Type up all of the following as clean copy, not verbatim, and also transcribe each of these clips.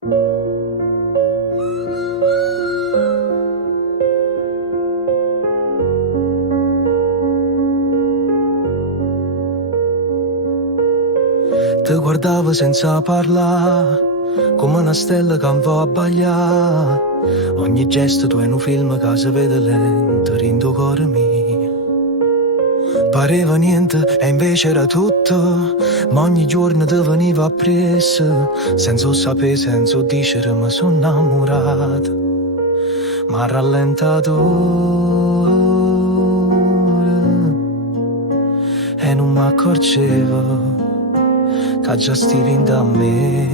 Ti guardavo senza parlare, come una stella che non va a abbagliare. Ogni gesto tu è un film che si vede lento, rindo cuore mio. Pareva niente e invece era tutto, ma ogni giorno ti veniva appresso, senza sapere, senza dicere, mi sono innamorato. Ma rallentatore, e non mi accorgevo che già stivi da me.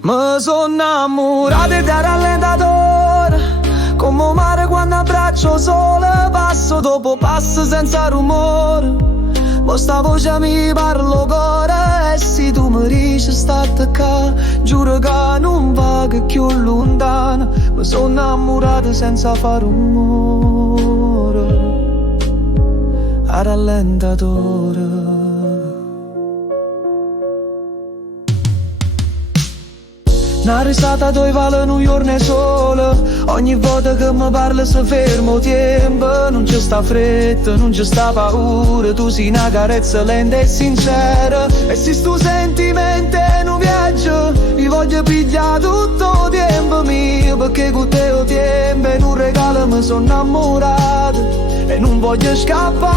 Mi sono innamorato e da rallentatore, come un mare quando abbraccio sole, passo dopo passo senza rumore. Ma sta voce mi parlo cuore, e se tu mi dici sta attaccata, giuro che non va che più lontano. Mi sono innamorato senza fare rumore, a rallentatore. Una risata dove vale New York ne sole. Ogni volta che mi parli se fermo tempo. Non c'è sta fretta, non c'è sta paura. Tu sei una carezza lenta e sincera. E se sto sentimento è un viaggio, mi voglio pigliare tutto il tempo mio, perché con te ho tempo e un regalo mi sono innamorato e non voglio scappare.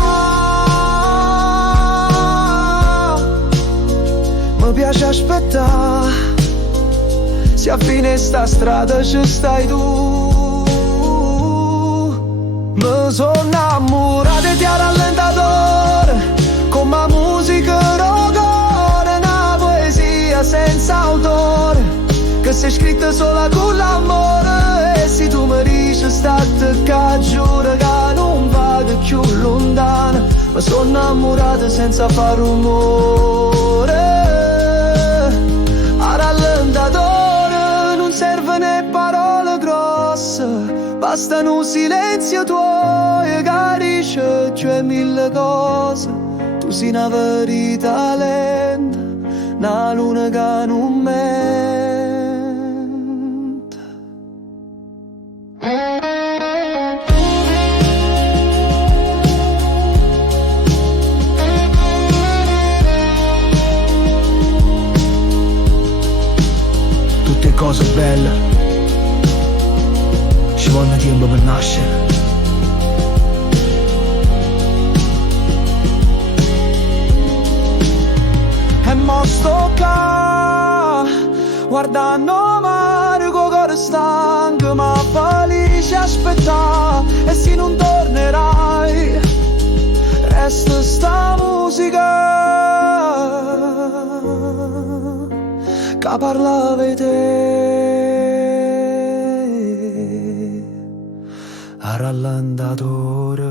Mi piace aspettare, se a fine sta strada ci stai tu. Mi sono innamorato e ti ha rallentatore, con la musica rocore, una poesia senza autore, che sei scritta sola con l'amore. E se tu mi dici sta attaccata, giuro che non vado più lontano. Mi sono innamorato senza fare rumore, a rallentatore. Serve né parole grosse, bastano silenzio tuo e carisce, cioè mille cose. Tu sei una verità lenta, una luna che non mente. Tutte cose belle ci vuole tempo per nascere. E mo sto qua guardando mare con cuore stanco, ma felice aspettare. E se non tornerai resta sta musica che parlava di te, a rallentatore.